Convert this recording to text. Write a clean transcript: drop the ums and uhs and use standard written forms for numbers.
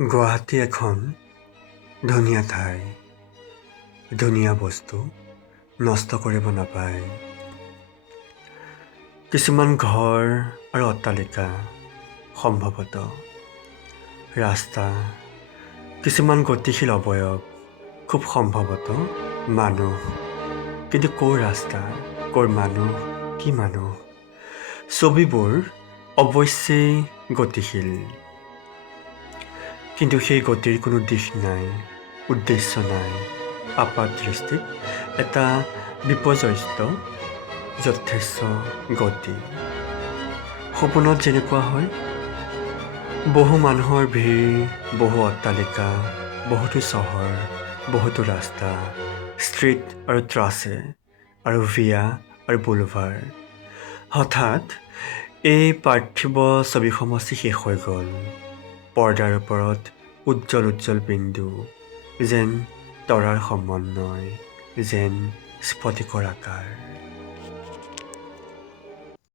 গুৱাহাটী এখন ধুনীয়া ঠাই। ধুনীয়া বস্তু নষ্ট কৰিব নাপায়। কিছুমান ঘৰ আৰু অট্টালিকা, সম্ভৱতঃ ৰাস্তা, কিছুমান গতিশীল অৱয়ব, খুব সম্ভৱতঃ মানুহ। কিন্তু ক'ৰ ৰাস্তা, ক'ৰ মানুহ, কি মানুহ? ছবিবোৰ অৱশ্যেই গতিশীল, কিন্তু সেই গতিৰ কোনো দিশ নাই, উদ্দেশ্য নাই। আপাত দৃষ্টিত এটা বিপৰ্যস্ত যথেষ্ট গতি। সপোনত যেনেকুৱা হয়, বহু মানুহৰ ভিৰ, বহু অট্টালিকা, বহুতো চহৰ, বহুতো ৰাস্তা, ষ্ট্ৰীট আৰু ট্ৰাছে আৰু ভিয়া আৰু বুলভাৰ। হঠাৎ এই পাৰ্থিৱ ছবি সমষ্টি শেষ হৈ গ'ল। পৰ্দাৰ ওপৰত উজ্জ্বল উজ্জ্বল বিন্দু, যেন তৰাৰ সমন্বয়, যেন স্ফটিকৰ আকাৰ।